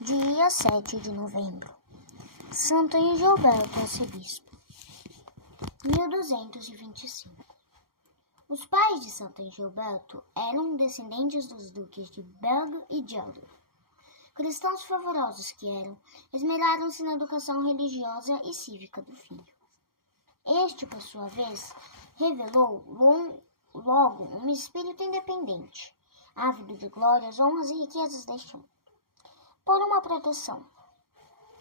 Dia 7 de novembro. Santo Engilberto, arcebispo. 1225. Os pais de Santo Engilberto eram descendentes dos duques de Berg e Gelder. Cristãos fervorosos que eram, esmeraram-se na educação religiosa e cívica do filho. Este, por sua vez, revelou logo um espírito independente, ávido de glórias, honras e riquezas deste mundo. Por uma proteção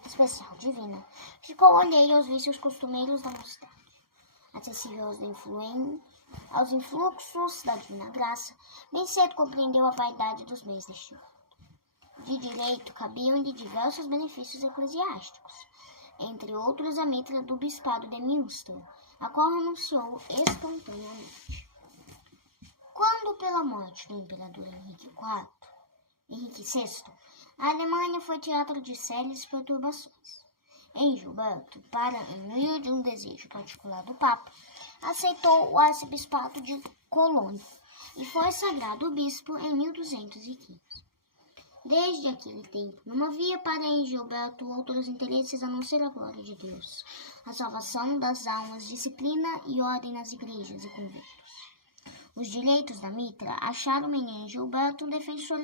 especial divina, ficou alheio aos vícios costumeiros da mocidade, acessível aos influxos da divina graça. Bem cedo compreendeu a vaidade dos bens deste mundo. De direito cabiam-lhe diversos benefícios eclesiásticos, entre outros a mitra do bispado de Münster, a qual renunciou espontaneamente. Quando, pela morte do imperador Henrique VI, a Alemanha foi teatro de sérias perturbações. Engilberto, para em meio de um desejo particular do Papa, aceitou o arcebispado de Colônia e foi sagrado bispo em 1215. Desde aquele tempo, não havia para Engilberto outros interesses a não ser a glória de Deus, a salvação das almas, disciplina e ordem nas igrejas e conventos. Os direitos da mitra acharam em Engilberto um defensor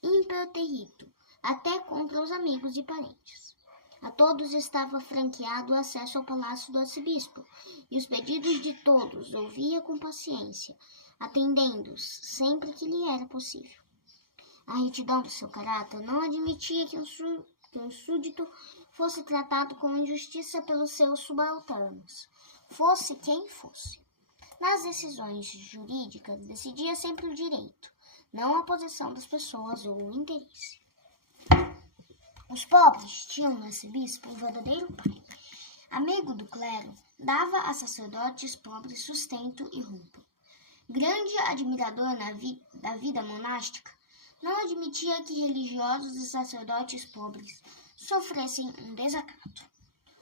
imperterrito, até contra os amigos e parentes. A todos estava franqueado o acesso ao palácio do arcebispo, e os pedidos de todos ouvia com paciência, atendendo-os sempre que lhe era possível. A retidão do seu caráter não admitia que um súdito fosse tratado com injustiça pelos seus subalternos, fosse quem fosse. Nas decisões jurídicas, decidia sempre o direito, não a posição das pessoas ou o interesse. Os pobres tinham no arcebispo um verdadeiro pai. Amigo do clero, dava a sacerdotes pobres sustento e roupa. Grande admirador da vida monástica, não admitia que religiosos e sacerdotes pobres sofressem um desacato.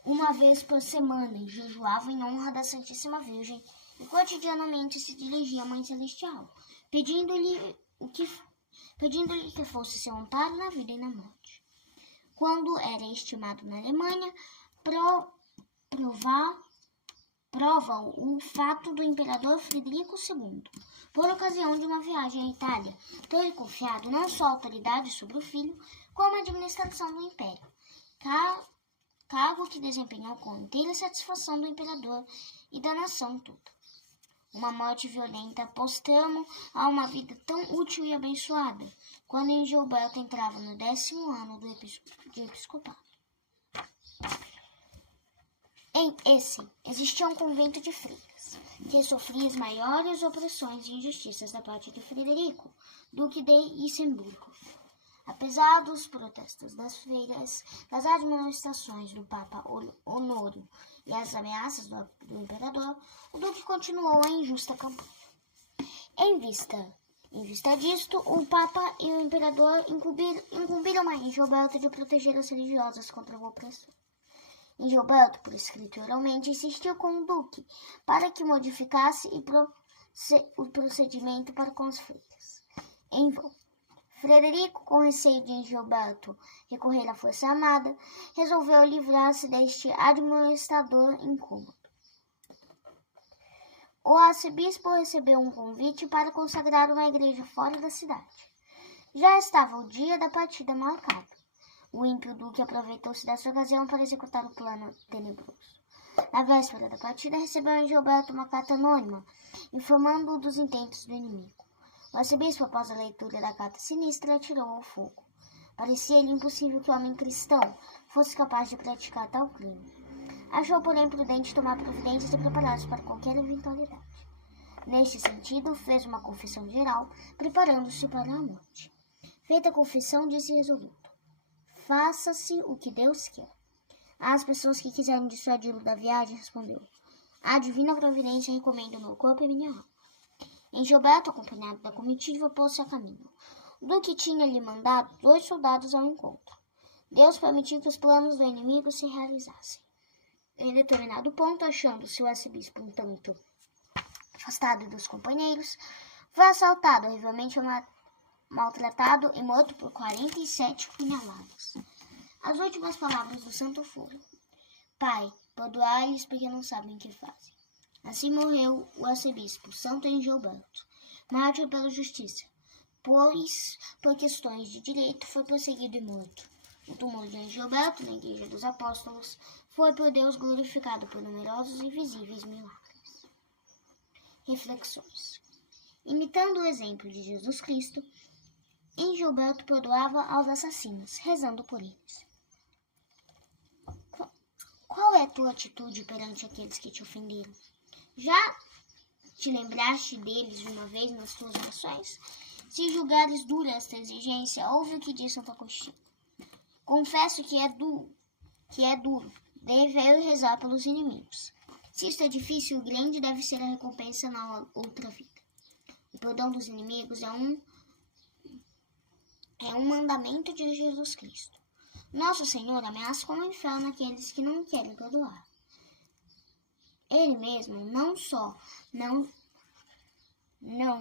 Uma vez por semana, jejuava em honra da Santíssima Virgem e cotidianamente se dirigia à Mãe Celestial, pedindo-lhe que fosse seu amparo na vida e na morte. Quando era estimado na Alemanha, prova o fato do imperador Frederico II, por ocasião de uma viagem à Itália, ter confiado não só a autoridade sobre o filho, como a administração do império, cargo que desempenhou com inteira satisfação do imperador e da nação toda. Uma morte violenta pôs termo a uma vida tão útil e abençoada, quando Engilberto entrava no 10º ano de episcopado. Em Essen existia um convento de freiras, que sofria as maiores opressões e injustiças da parte de Frederico, duque de Isenburgo. Apesar dos protestos das freiras, das admoestações do Papa Honório e as ameaças do imperador, o duque continuou a injusta campanha. Em vista disto, o Papa e o imperador incumbiram a Engilberto de proteger as religiosas contra o opressor. Engilberto, por escrito oralmente, insistiu com o duque para que modificasse o procedimento para com as freiras. Em vão. Frederico, com receio de Engilberto recorrer à força armada, resolveu livrar-se deste administrador incômodo. O arcebispo recebeu um convite para consagrar uma igreja fora da cidade. Já estava o dia da partida marcado. O ímpio duque aproveitou-se dessa ocasião para executar o plano tenebroso. Na véspera da partida, recebeu Engilberto uma carta anônima, informando-o dos intentos do inimigo. O arcebispo, após a leitura da carta sinistra, atirou ao fogo. Parecia-lhe impossível que o homem cristão fosse capaz de praticar tal crime. Achou, porém, prudente tomar providências e preparar-se para qualquer eventualidade. Neste sentido, fez uma confissão geral, preparando-se para a morte. Feita a confissão, disse resoluto: faça-se o que Deus quer. Às pessoas que quiserem dissuadi-lo da viagem, respondeu: a divina providência recomenda o meu corpo e minha alma. Engilberto, acompanhado da comitiva, pôs-se a caminho. O duque tinha-lhe mandado 2 soldados ao encontro. Deus permitiu que os planos do inimigo se realizassem. Em determinado ponto, achando-se o arcebispo um tanto afastado dos companheiros, foi assaltado horrivelmente maltratado e morto por 47 punhaladas. As últimas palavras do santo foram: Pai, perdoai-lhes porque não sabem o que fazem. Assim morreu o arcebispo Santo Engelberto, mártir pela justiça, pois, por questões de direito, foi perseguido e morto. O túmulo de Engelberto, na Igreja dos Apóstolos, foi por Deus glorificado por numerosos e visíveis milagres. Reflexões. Imitando o exemplo de Jesus Cristo, Engelberto perdoava aos assassinos, rezando por eles. Qual é a tua atitude perante aqueles que te ofenderam? Já te lembraste deles uma vez nas tuas orações? Se julgares dura esta exigência, ouve o que diz Santo Agostinho. Confesso que é duro, dever rezar pelos inimigos. Se isto é difícil, grande deve ser a recompensa na outra vida. O perdão dos inimigos é um mandamento de Jesus Cristo. Nosso Senhor ameaça com o inferno aqueles que não querem perdoar. Ele mesmo não só não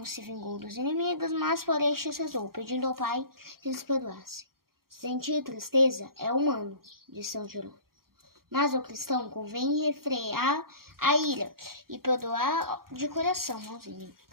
se vingou dos inimigos, mas por estes rezou, pedindo ao Pai que lhes perdoasse. Sentir tristeza é humano, diz São Jerônimo. Mas ao cristão convém refrear a ira e perdoar de coração aos inimigos.